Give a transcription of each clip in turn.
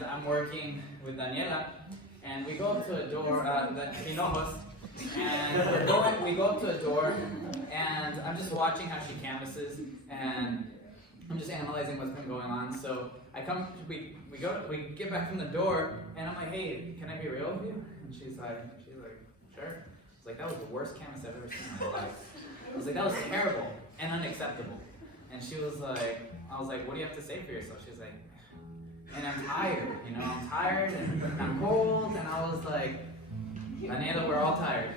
and I'm working with Daniela, and we go up to a door, that Hinojos, and we go up to a door, and I'm just watching how she canvasses, and I'm just analyzing what's been going on. So we get back from the door, and I'm like, hey, can I be real with you? And she's like, sure. It's like, that was the worst canvas I've ever seen in my life. I was like, that was terrible and unacceptable. And she was like, I was like, what do you have to say for yourself? She's like, and I'm tired, I'm tired and I'm cold. And I was like, Daniela, we're all tired,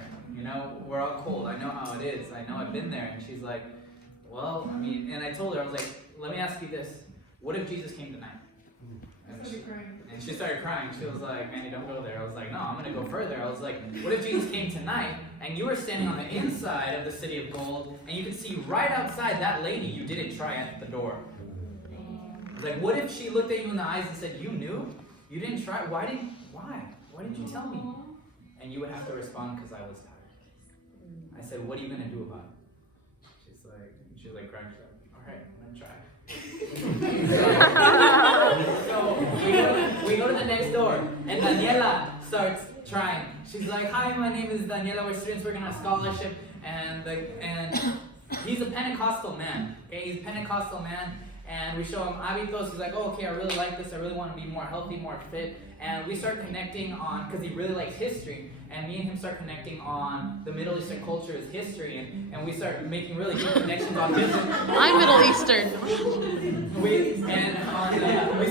we're all cold. I know how it is. I know I've been there. And she's like, well, and I told her, I was like, let me ask you this. What if Jesus came tonight? And she started crying. She was like, Manny, don't go there. I was like, no, I'm going to go further. I was like, what if Jesus came tonight and you were standing on the inside of the city of gold and you could see right outside that lady you didn't try at the door? I was like, what if she looked at you in the eyes and said, you knew? You didn't try? Why? Why didn't you tell me? And you would have to respond, because I was tired. I said, what are you going to do about it? She's like crying. She's like, all right, I'm going to try. So we go to the next door, and Daniela starts trying. She's like, hi, my name is Daniela. We're students working on a scholarship, and he's a Pentecostal man. Okay, he's a Pentecostal man, and we show him hábitos. He's like, oh, okay, I really like this. I really want to be more healthy, more fit. And we start connecting on, because he really likes history, and me and him start connecting on the Middle Eastern culture as history, and we start making really good connections on business. I'm Middle Eastern. We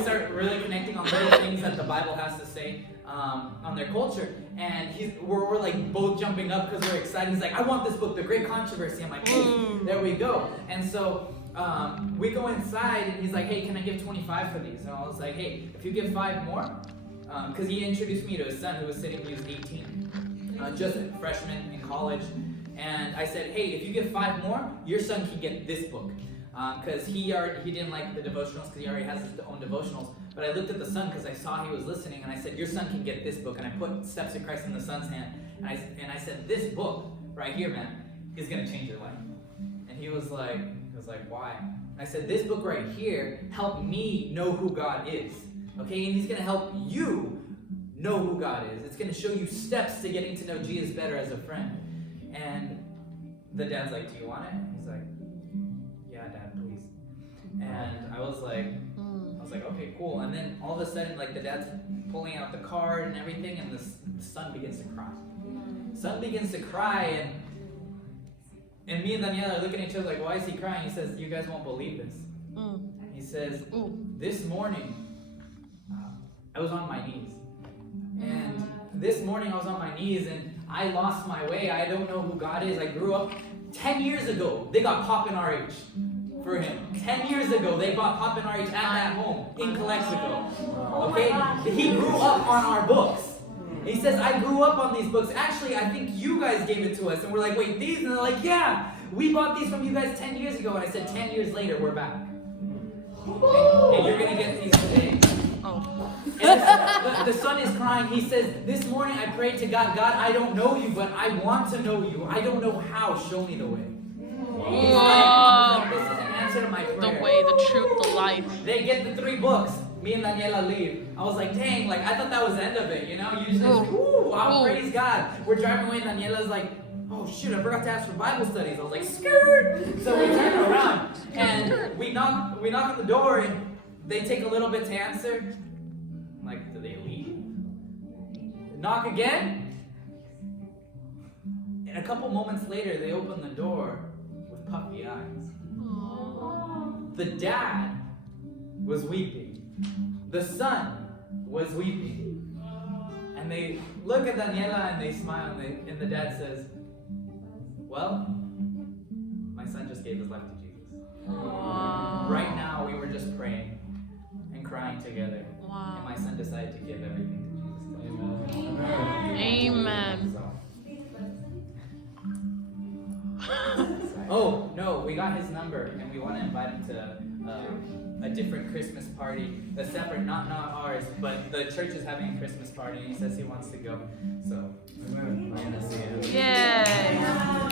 start really connecting on little things that the Bible has to say on their culture, and we're like both jumping up because we're excited. He's like, I want this book, The Great Controversy. I'm like, hey, there we go. And so we go inside, and he's like, hey, can I give 25 for these? And I was like, hey, if you give 5 more, because he introduced me to his son who was 18, just a freshman in college. And I said, hey, if you give 5 more, your son can get this book. Because he didn't like the devotionals because he already has his own devotionals. But I looked at the son because I saw he was listening, and I said, your son can get this book. And I put Steps of Christ in the son's hand. And I said, this book right here, man, is going to change your life. And he was like, why? And I said, this book right here helped me know who God is. Okay, and he's going to help you know who God is. It's going to show you steps to getting to know Jesus better as a friend. And the dad's like, do you want it? He's like, yeah, Dad, please. And I was like, okay, cool. And then all of a sudden, like, the dad's pulling out the card and everything, and the son begins to cry. Son begins to cry, and me and Daniela are looking at each other like, why is he crying? He says, you guys won't believe this. He says, this morning, I was on my knees. And this morning I was on my knees and I lost my way. I don't know who God is. I grew up 10 years ago. They got Pop and RH for him. 10 years ago, they bought Pop and RH at that home in Calexico. Okay? He grew up on our books. He says, I grew up on these books. Actually, I think you guys gave it to us. And we're like, wait, these? And they're like, yeah, we bought these from you guys 10 years ago. And I said, 10 years later, we're back. And you're going to get these today. And the son is crying. He says, this morning I prayed to God, God, I don't know you, but I want to know you. I don't know how. Show me the way. He's like, this is an answer to my prayer. The way, the truth, the life. They get the 3 books. Me and Daniela leave. I was like, dang, like I thought that was the end of it, Usually it's, wow, praise God. We're driving away and Daniela's like, oh shoot, I forgot to ask for Bible studies. I was like, skirt. So we turn around and we knock on the door and they take a little bit to answer. I'm like, do they leave? Knock again. And a couple moments later, they open the door with puffy eyes. The dad was weeping. The son was weeping. And they look at Daniela and they smile and the dad says, well, my son just gave his life to Jesus. Right now, we were just praying and crying together. And my son decided to give everything to Jesus. Amen. Oh, no, we got his number and we want to invite him to a different Christmas party. A separate, not ours, but the church is having a Christmas party and he says he wants to go. So, we're going to see him. Yay!